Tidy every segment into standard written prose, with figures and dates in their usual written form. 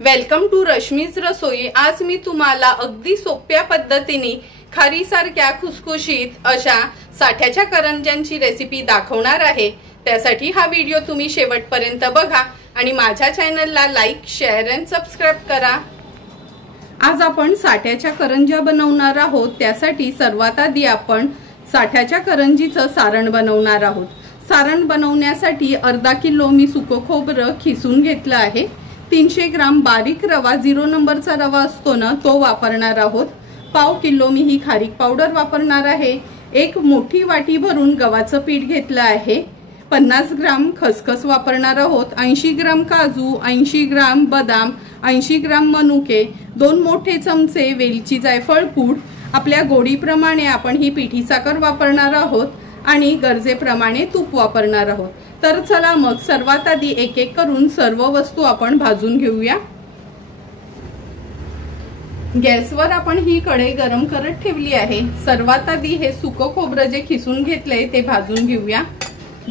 Welcome to Rashmi's रसोई। आज मी तुम्हाला अगदी सोप्या पद्धतीने खारीसारख्या खुसखुशीत अशा साठ्याच्या करंज्यांची रेसिपी दाखवणार आहे। त्यासाठी हा व्हिडिओ तुम्ही शेवटपर्यंत बघा आणि माझ्या चॅनलला लाईक, शेअर आणि सबस्क्राइब करा। आज आपण साठ्याच्या करंज्या बनवणार आहोत। त्यासाठी सर्वात आधी आपण साठ्याच्या करंजीचं सारण बनवणार आहोत। सारण बनवण्यासाठी अर्धा किलो मी सुकं खोबरं खिसून घेतलं आहे। 300 ग्राम बारीक रवा 0 नंबरचा रवा असतो ना तो वापरणार आहोत। पाव किलो मी ही खारीक पावडर वापरणार आहे। एक मोठी वाटी भरून गव्हाचं पीठ घेतलं आहे। 50 ग्राम खसखस वापरणार आहोत। 80 ग्राम काजू, 80 ग्राम बदाम, 80 ग्राम मनुके, 2 मोठे चमचे वेलची जायफळ पूड। आपल्या गोडीप्रमाणे आपण ही पिठी साखर वापरणार आहोत आणि गरजेप्रमाणे तूप वापरणार आहोत। तर चला मग सर्वात आधी एक एक करून सर्व वस्तू आपण भाजून घेऊया। गॅसवर आपण ही कढई गरम करत ठेवली आहे। सर्वात आधी हे सुकं खोबरं जे खिसून घेतलंय ते भाजून घेऊया।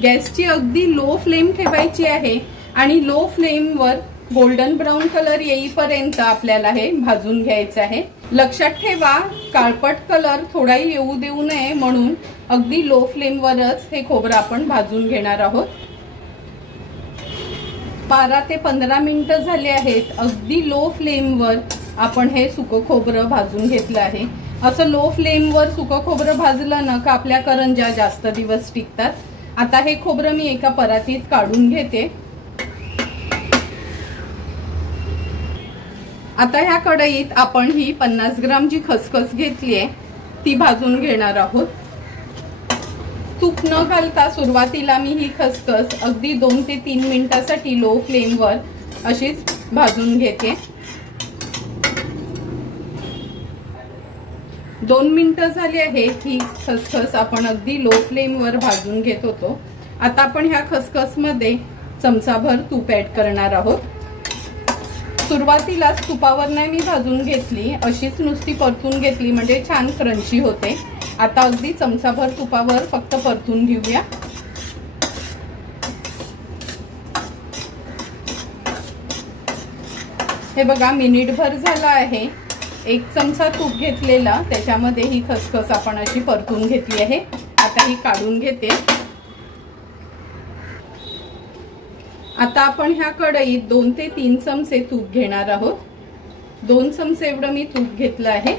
गॅसची अगदी लो फ्लेम ठेवायची आहे आणि लो फ्लेमवर गोल्डन ब्राउन कलर येईपर्यंत आपल्याला हे भाजून घ्यायचं आहे। लक्षात ठेवा काळपट कलर थोडाही येऊ देऊ नये, म्हणून अगदी लो फ्लेमवरच हे खोबरं आपण भाजून घेणार आहोत। 12 ते 15 मिनिटं झाले आहेत। अगदी लो फ्लेमवर आपण हे सुकं खोबरं भाजून घेतलं आहे। असं लो फ्लेमवर सुकं खोबरं भाजलं ना का आपल्या करंज्या जास्त दिवस टिकतात। आता हे खोबरं मी एका परातीत काढून घेते। आता ह्या कढईत आपण ही 50 ग्राम जी खसखस घेतली आहे ती भाजून घेणार आहोत। तूप न घालता सुरुवातीला मी ही खसखस अगदी 2 ते 3 मिनिटांसाठी लो फ्लेमवर अशीच भाजून घेते। 2 मिनिटं झाली आहेत। ही खसखस आपण अगदी लो फ्लेमवर भाजून घेत होतो। आता आपण ह्या खसखसमध्ये चमचाभर तूप ऍड करणार आहोत। सुरुवातीला तुपावर नाही मी भाजून घेतली, अशीच नुसती परतून घेतली म्हणजे छान क्रंची होते। आता अगदी चमचाभर तुपावर फक्त परतून घेऊया। हे बघा मिनिटभर झालं आहे। 1 चमचा तूप घेतलेला त्याच्यामध्ये ही खसखस आपण अशी परतून घेतली आहे। आता ही काढून घेते। आता आपण ह्या कढईत 2 ते 3 चमचे तूप घेणार आहोत। 2 चमचे एवढं मी तूप घेतलं आहे।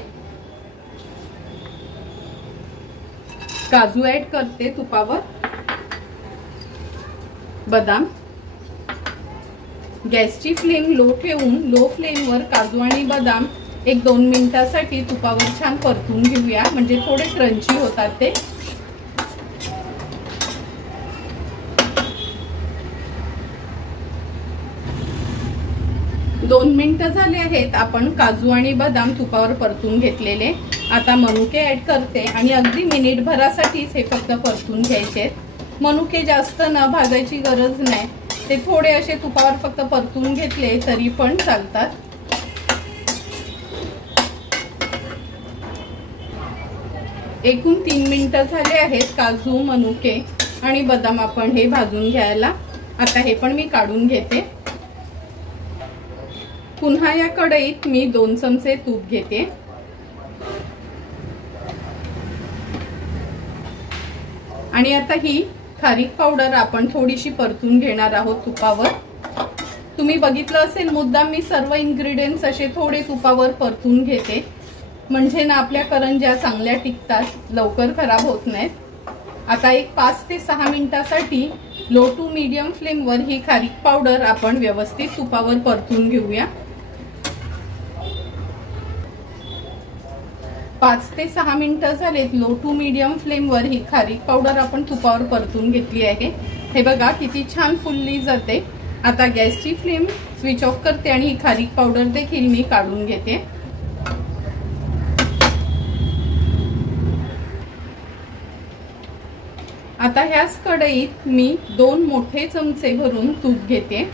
काजू ऍड करते तुपावर, बदाम। गॅसची फ्लेम लो ठेवून लो फ्लेमवर काजू आणि बदाम 1-2 मिनिटांसाठी तुपावर छान परतून घेऊया, म्हणजे थोडे क्रंची होतात ते। दोन मिनिटं झाले आहेत। आपण काजू आणि बदाम तुपावर परतून घेतलेले। आता मनुके ऍड करते आणि अगदी मिनिटभरासाठीच हे फक्त परतून घ्यायचे। मनुके जास्त न भाजायची गरज नाही, ते थोडे असे तुपावर फक्त परतून घेतले तरी पण चालतात। एकूण 3 मिनिटं झाले आहेत। काजू, मनुके आणि बदाम आपण हे भाजून घ्यायला। आता हे पण मी काढून घेते। पुन्हा या कढईत मी 2 चमचे तूप घेते आणि आता ही खारीक पावडर आपण थोडीशी परतून घेणार आहोत तुपावर। तुम्ही बघितलं असेल मुद्दाम मी सर्व इन्ग्रेडियंट्स असे थोडे तुपावर परतून घेते, म्हणजे ना आपल्या करंज्या चांगल्या टिकतात, लवकर खराब होत नाहीत। आता एक 5 ते 6 मिनिटांसाठी लो टू मीडियम फ्लेमवर ही खारीक पावडर आपण व्यवस्थित तुपावर परतून घेऊया। 5 ते 6 मिनिटं झालेत। लो टू मीडियम फ्लेमवर ही खारीक पावडर आपण तुपावर परतून घेतली आहे। हे बघा किती छान फुलली जाते। आता गॅसची फ्लेम स्विच ऑफ करते आणि ही खारीक पावडर देखील मी काढून घेते। आता ह्याच कढईत मी 2 मोठे चमचे भरून तूप घेते।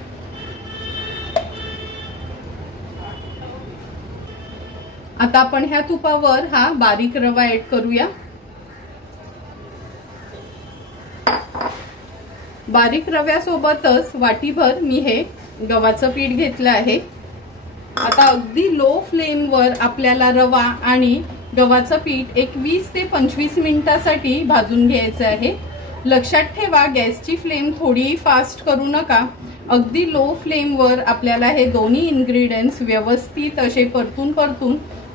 आता आपण ह्या तुपावर हा बारीक रवा ऍड करूया। बारीक रव्यासोबतच वाटीभर मी हे गव्हाचं पीठ घेतलं आहे। आता अगदी लो फ्लेमवर आपल्याला रवा आणि गव्हाचं पीठ एक 20 ते 25 मिनिटांसाठी भाजून घ्यायचं आहे। लक्षात ठेवा, गॅसची फ्लेम थोडी फास्ट करू नका। अगदी लो फ्लेमवर आपल्याला हे दोन्ही इन्ग्रेडियंट्स व्यवस्थित असे परतून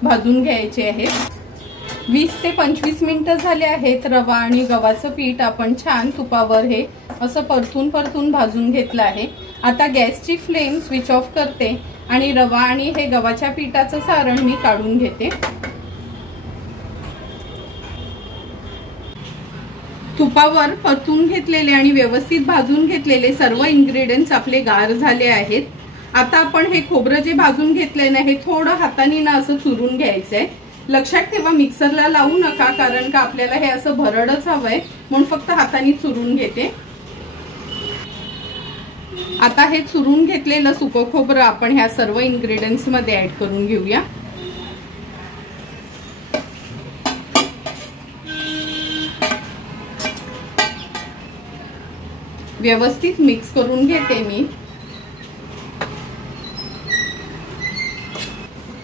भाजून घ्यायचे आहेत। 20 ते 25 मिनिटं झाले आहेत। रवा आणि गव्हाचं पीठ आपण छान तुपावर हे असं परतून भाजून घेतलं आहे। आता गॅसची फ्लेम स्विच ऑफ करते आणि रवा आणि हे गव्हाच्या पिठाचं सारण मी काढून घेते। तुपावर परतून घेतलेले आणि व्यवस्थित भाजून घेतलेले सर्व इन्ग्रेडियंट्स आपले गार झाले आहेत। आता आपण हे खोबरं जे भाजून घेतले ना, हे थोडं हाताने ना असं चुरून घ्यायचंय। लक्षात ठेवा, मिक्सरला लावू नका, कारण का आपल्याला हे असं भरडच हवंय, म्हणून फक्त हाताने चुरून घेते। आता हे चुरून घेतलेलं सुकं खोबरं आपण ह्या सर्व इन्ग्रेडियंट्स मध्ये ऍड करून घेऊया। व्यवस्थित मिक्स करून घेते मी।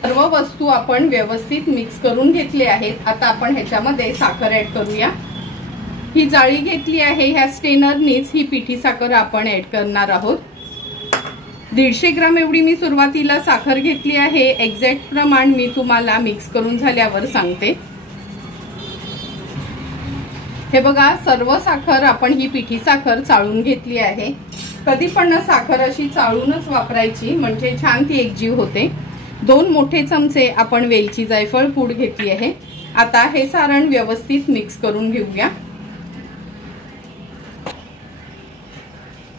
सर्व वस्तू आपण व्यवस्थित मिक्स करून घेतली आहेत। आता आपण ह्याच्यामध्ये साखर ऍड करूया। ही जाळी घेतली आहे, ह्या स्टेनरनीच ही पिठी साखर आपण ऍड करणार आहोत। 150 ग्राम एवढी मी सुरुवातीला साखर घेतली आहे। एक्झॅक्ट प्रमाण मी तुम्हाला मिक्स करून झाल्यावर सांगते। हे बघा, सर्व साखर आपण ही पिठी साखर चाळून घेतली आहे। कधी पण साखर अशी चाळूनच वापरायची, म्हणजे छान ती एकजीव होते। 2 मोठे चमचे आपण वेलची जायफळ पूड घेतली आहे। आता हे सारण व्यवस्थित मिक्स करून घेऊया।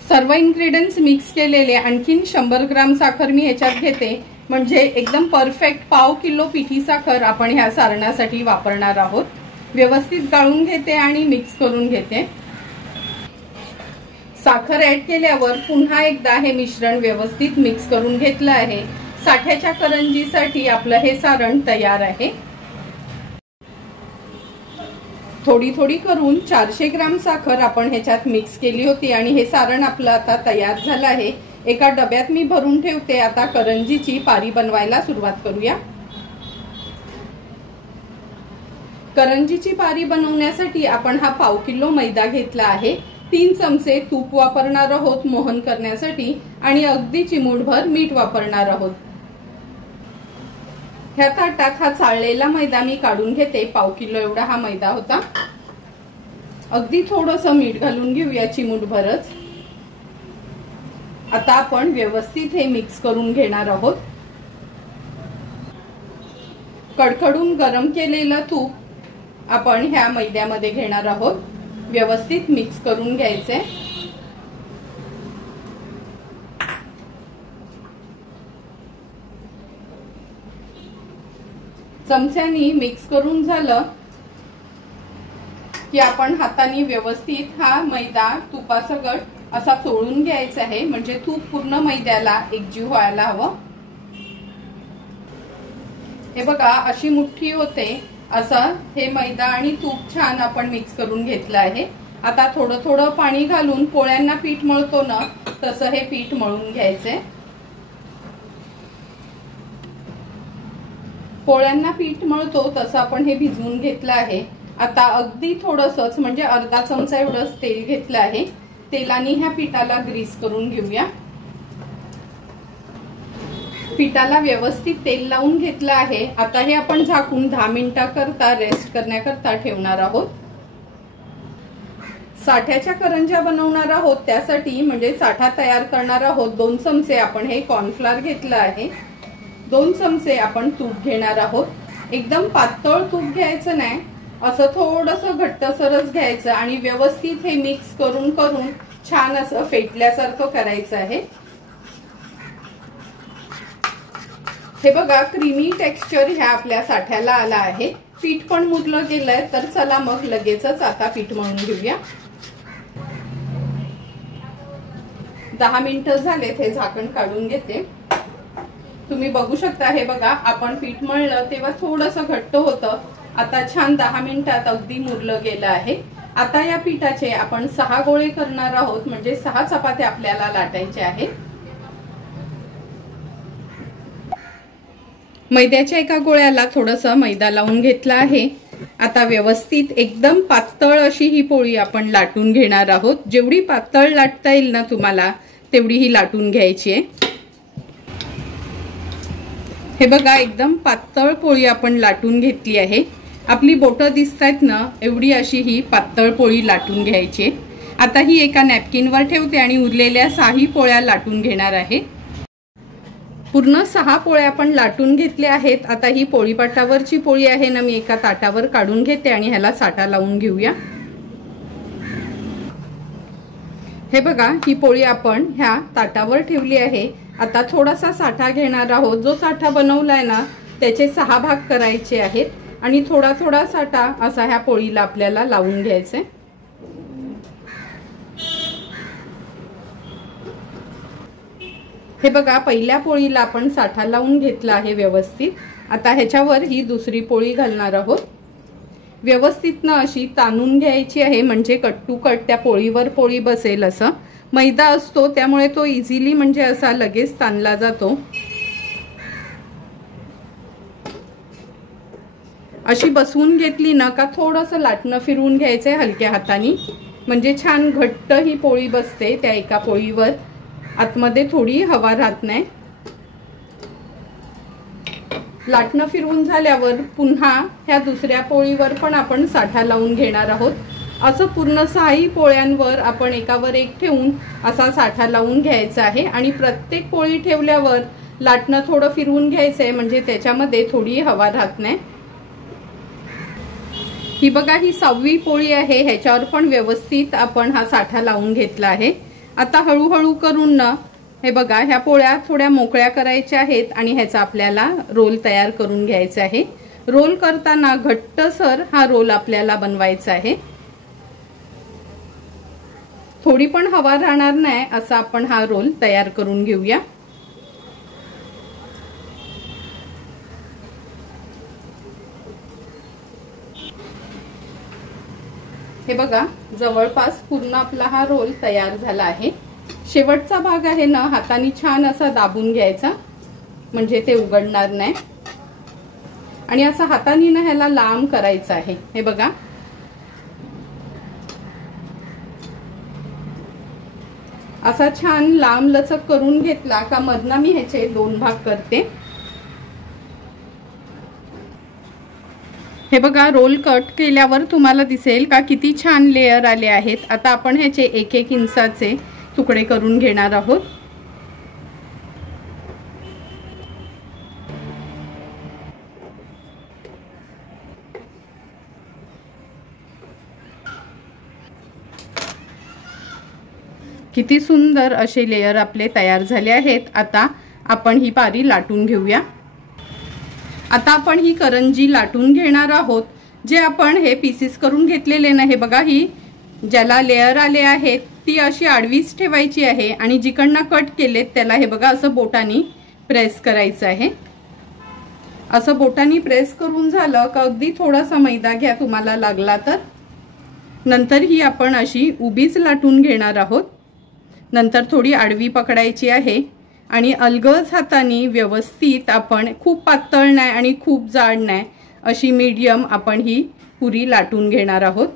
सर्व इन्ग्रेडियंट्स मिक्स केलेले आणखीन 100 ग्राम साखर मी ह्याच्यात घेते, म्हणजे एकदम परफेक्ट पाव किलो पिठी साखर आपण ह्या सारणासाठी वापरणार आहोत। व्यवस्थित गाळून घेते आणि मिक्स करून घेते। साखर ऍड केल्यावर पुन्हा एकदा हे मिश्रण व्यवस्थित मिक्स करून घेतलं आहे। साठ्याच्या करंजीसाठी आपलं हे सारण तयार आहे। थोडी थोडी करून 400 ग्राम साखर आपण ह्याच्यात मिक्स केली होती आणि हे सारण आपलं आता तयार झालं आहे। एका डब्यात मी भरून ठेवते। आता करंजीची पारी बनवायला सुरुवात करूया। करंजीची पारी बनवण्यासाठी आपण हा पाव किलो मैदा घेतला आहे। 3 चमचे तूप वापरणार आहोत मोहन करण्यासाठी आणि अगदी चिमूटभर मीठ वापरणार आहोत। ह्या ताटात हा चाळलेला मैदा मी काढून घेते। पाव किलो एवढा हा मैदा होता। अगदी थोडंसं मीठ घालून घेऊया, चिमूटभरच। आता आपण व्यवस्थित हे मिक्स करून घेणार आहोत। कडकडून गरम केलेलं तूप आपण ह्या मैद्यामध्ये घेणार आहोत। व्यवस्थित मिक्स करून घ्यायचे। चमच्यानी मिक्स करून झालं की आपण हाताने व्यवस्थित हा मैदा तुपासकट असा चोळून घ्यायचा आहे, म्हणजे तूप पूर्ण मैद्याला एकजीव व्हायला हवं। हे बघा, अशी मुठ्ठी होते असं हे मैदा आणि तूप छान आपण मिक्स करून घेतलं आहे। आता थोडं थोडं पाणी घालून पोळ्यांना पीठ मळतो ना, तसं हे पीठ मळून घ्यायचंय। पोळ्यांना पीठ मळतो तसं आपण हे भिजवून घेतलं आहे। आता अगदी थोडंसंच, म्हणजे अर्धा चमचा एवढंच तेल घेतलं आहे। तेलाने ह्या पिठाला ग्रीस करून घेऊया। पिठाला व्यवस्थित तेल लावून घेतलं आहे। आता हे आपण झाकून 10 मिनिटांकरता रेस्ट करण्याकरता ठेवणार आहोत। साठ्याच्या करंज्या बनवणार आहोत, त्यासाठी म्हणजे साठा तयार करणार आहोत। 2 चमचे आपण हे कॉर्नफ्लोअर घेतलं आहे। 2 चमचे आपण तूप घेणार आहोत। एकदम पातळ तूप घ्यायचं नाही, असं थोडंसं घट्टसरच घ्यायचं आणि व्यवस्थित हे मिक्स करून छान असं फेटल्यासारखं करायचं आहे। हे बघा, क्रीमी टेक्स्चर ह्या आपल्या साठ्याला आला आहे। पीठ पण मुरलं गेलंय, तर चला मग लगेचच आता पीठ मळून घेऊया। 10 मिनिटं झालेत, हे झाकण काढून घेते। तुम्ही बघू शकता, हे बघा, आपण पीठ मळलं तेव्हा थोडंसं घट्ट होतं। आता छान 10 मिनिटात अगदी मुरलं गेलं आहे। आता या पिठाचे आपण 6 गोळे करणार आहोत, म्हणजे 6 चपात्या आपल्याला लाटायच्या आहेत। मैद्याच्या एका गोळ्याला थोडंसं मैदा लावून घेतला आहे। आता व्यवस्थित एकदम पातळ अशी ही पोळी आपण लाटून घेणार आहोत। जेवढी पातळ लाटता येईल ना तुम्हाला तेवढी ही लाटून घ्यायची आहे। हे बघा एकदम पातळ पोळी आपण लाटून घेतली आहे। आपली बोटं दिसतात ना एवढी अशी ही पातळ पोळी लाटून घ्यायची। आता ही एका नॅपकिनवर ठेवते आणि उरलेल्या 6 पोळ्या लाटून घेणार आहे। पूर्ण 6 पोळ्या आपण लाटून घेतल्या आहेत। आता ही पोळीपाटावरची पोळी आहे ना मी एका ताटावर काढून घेते आणि ह्याला साठा लावून घेऊया। हे बघा ही पोळी आपण ह्या ताटावर ठेवली आहे। आता थोडासा साठा घेणार आहोत। जो साठा बनवलाय ना त्याचे 6 भाग करायचे आहेत आणि थोडा थोडा साठा असा ह्या पोळीला आपल्याला लावून घ्यायचा आहे। हे बघा पहिल्या पोळीला आपण साठा लावून घेतला आहे व्यवस्थित। आता ह्याच्यावर ही दुसरी पोळी घालणार आहोत। व्यवस्थित ना अशी ताणून घ्यायची आहे म्हणजे कट टू कट त्या पोळीवर पोळी बसेल असं। मैदा असतो त्यामुळे तो इझिली म्हणजे असा लगेच ताणला जातो। अशी बसवून घेतली ना का थोडंसं लाटणं फिरवून घ्यायचंय हलक्या हाताने म्हणजे छान घट्ट ही पोळी बसते त्या एका पोळीवर। आतमध्ये थोडी हवा राहत नाही। लाटणं फिरवून झाल्यावर पुन्हा ह्या दुसऱ्या पोळीवर पण आपण साठा लावून घेणार आहोत। असं पूर्ण 6 पोळ्यांवर आपण एकावर एक ठेवून असा साठा लावून घ्यायचा आहे आणि प्रत्येक पोळी ठेवल्यावर लाटणं थोडं फिरवून घ्यायचंय म्हणजे त्याच्यामध्ये थोडी हवा राहत नाही। ही बघा ही 6वी पोळी आहे। ह्याच्यावर पण व्यवस्थित आपण हा साठा लावून घेतला आहे। आता हळूहळू करून ना हे बघा ह्या पोळ्या थोड्या मोकळ्या करायच्या आहेत आणि ह्याचा आपल्याला रोल तयार करून घ्यायचा आहे। रोल करताना घट्टसर हा रोल आपल्याला बनवायचा आहे। थोडी पण हवा राहणार नाही असा आपण हा रोल तयार करून घेऊया। हे बघा जवळपास पूर्ण आपला हा रोल तयार झाला आहे। शेवटचा भाग आहे ना हाताने छान असा दाबून घ्यायचा म्हणजे ते उघडणार नाही आणि असा हाताने ना ह्याला लांब करायचा आहे। हे बघा असा छान लांब लचक करून घेतला का मधनं मी ह्याचे 2 भाग करते। हे बघा रोल कट केल्यावर तुम्हाला दिसेल का किती छान लेयर आले आहेत। आता आपण ह्याचे 1-1 इंचाचे तुकडे करून घेणार आहोत। किती सुंदर असे लेयर आपले तयार झाले आहेत। आता आपण ही पारी लाटून घेऊया। आता आपण ही करंजी लाटून घेणार आहोत। जे आपण हे पीसेस करून घेतलेले ना हे बघा ही ज्याला लेयर आले आहेत ती अशी आडवीच ठेवायची आहे आणि जिकडनं कट केलेत त्याला हे बघा असं बोटानी प्रेस करायचं आहे। असं बोटानी प्रेस करून झालं का अगदी थोडासा मैदा घ्या तुम्हाला लागला तर। नंतर ही आपण अशी उभीच लाटून घेणार आहोत। नंतर थोडी आडवी पकडायची आहे आणि अलगद हाताने व्यवस्थित आपण खूप पातळ नाही आणि खूप जाड नाही अशी मीडियम आपण ही पुरी लाटून घेणार आहोत।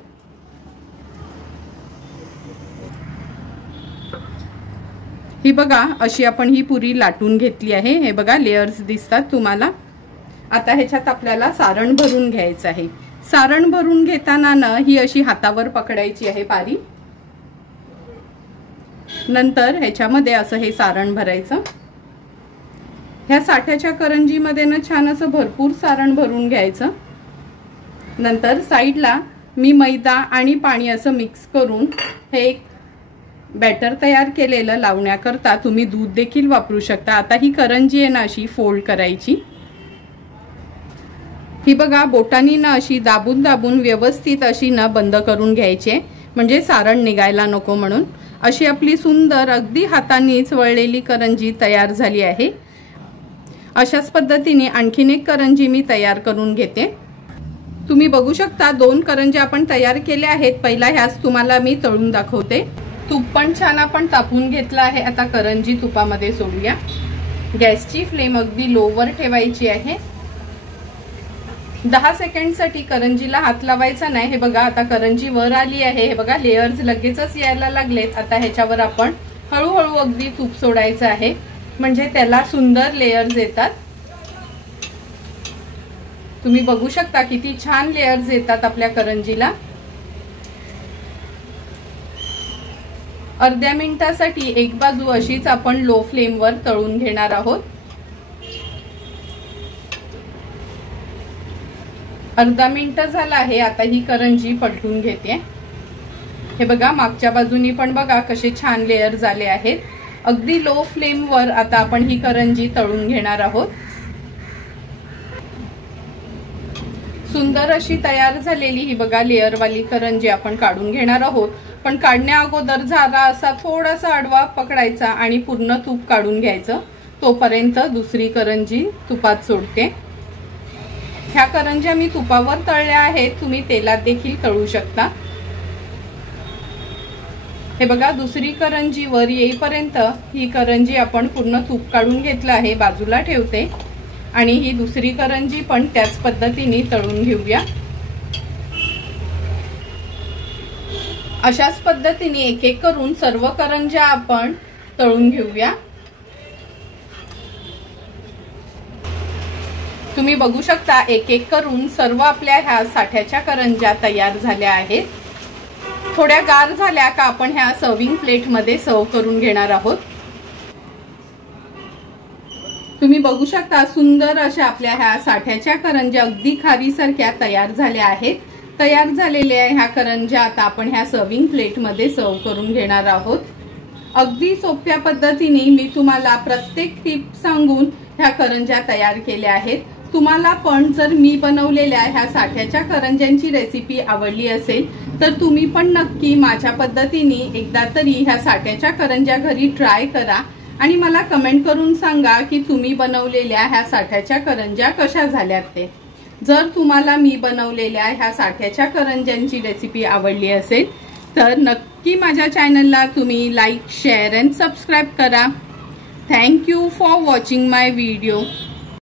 ही बघा अशी आपण ही पुरी लाटून घेतली आहे। हे बघा लेयर्स दिसतात तुम्हाला। आता ह्याच्यात आपल्याला सारण भरून घ्यायचं आहे। सारण भरून घेताना ना ही अशी हातावर पकडायची आहे पारी। नंतर ह्याच्यामध्ये असं हे सारण भरायचं। ह्या साठ्याच्या करंजीमध्ये ना छान असं भरपूर सारण भरून घ्यायचं। नंतर साईडला मी मैदा आणि पाणी असं मिक्स करून हे एक बॅटर तयार केलेलं लावण्याकरता तुम्ही दूध देखील वापरू शकता। आता ही करंजी आहे ना अशी फोल्ड करायची। ही बघा बोटांनी ना अशी दाबून दाबून व्यवस्थित अशी ना बंद करून घ्यायची म्हणजे सारण निघायला नको म्हणून। अशी आपली सुंदर अगदी हातानेच वळलेली करंजी तयार झाली आहे। अशाच पद्धतीने आणखीन एक करंजी मी तयार करून घेते। तुम्ही बघू शकता 2 करंज्या आपण तयार केल्या आहेत। पहिला ह्याच तुम्हाला मी तळून दाखवते। तूप पण छान आपण तापून घेतलं आहे। आता करंजी तुपामध्ये सोडूया। गॅसची फ्लेम अगदी लोवर ठेवायची आहे। 10 सेकंडसाठी करंजीला हात लावायचा नाही। हे बघा आता करंजी वर आली आहे, हे बघा लेयर्स लगेचच यायला लागलेत। आता ह्याच्यावर आपण हळूहळू अगदी तूप सोडायचं आहे, म्हणजे त्याला सुंदर लेयर्स येतात। तुम्ही बघू शकता किती छान लेयर्स येतात आपल्या करंजीला। अर्ध्या मिनिटासाठी एक बाजू अशीच आपण लो फ्लेमवर तळून घेणार आहोत। अर्धा मिनिट झाला आहे, आता ही करंजी पलटून घेते। हे बघा मागच्या बाजूनी पण बघा कसे छान लेयर झाले आहेत। अगदी लो फ्लेमवर आता आपण ही करंजी तळून घेणार आहोत। सुंदर अशी तयार झालेली ही बघा लेयर वाली करंजी आपण काढून घेणार आहोत। पण काढण्या अगोदर झारा असा थोडासा आडवा पकडायचा आणि पूर्ण तूप काढून घ्यायचं। तोपर्यंत दुसरी करंजी तुपात सोडते। ह्या करंज्या मी तुपावर तळल्या आहेत, तुम्ही तेलात देखील तळू शकता। हे बघा दुसरी करंजी वर येईपर्यंत ही करंजी आपण पूर्ण तूप काढून घेतलं आहे, बाजूला ठेवते आणि ही दुसरी करंजी पण त्याच पद्धतीने तळून घेऊया। अशाच पद्धतीने एक एक करून सर्व करंज्या आपण तळून घेऊया। तुम्ही बघू शकता एक एक करून सर्व आपल्या ह्या साठ्याच्या करंज्या तयार झाल्या आहेत। थोड्या गार झाल्या का आपण ह्या सर्विंग प्लेट मध्ये सर्व करून घेणार आहोत। तुम्ही बघू शकता सुंदर अशा आपल्या ह्या साठ्याच्या करंज्या अगदी खारीसारख्या तयार झाल्या आहेत। तयार झालेल्या ह्या करंज्या आता आपण ह्या सर्विंग प्लेट मध्ये सर्व करून घेणार आहोत। अगदी सोप्या पद्धतीने मी तुम्हाला प्रत्येक टिप सांगून ह्या करंज्या तयार केल्या आहेत। तुम्हाला पण जर मी बनवलेल्या ह्या साठ्याच्या करंज्यांची रेसिपी आवडली असेल तर तुम्ही पण नक्की माझ्या पद्धतीने एकदा तरी ह्या साठ्याच्या करंज्या घरी ट्राय करा आणि मला कमेंट करून सांगा की तुम्ही बनवलेल्या ह्या साठ्याच्या करंज्या कशा झाल्यात ते। जर तुम्हाला मी बनवलेल्या ह्या साठ्याच्या करंज्यांची रेसिपी आवडली असेल तर नक्की माझ्या चॅनलला तुम्ही लाईक, शेअर अँड सबस्क्राईब करा। Thank you for watching my video.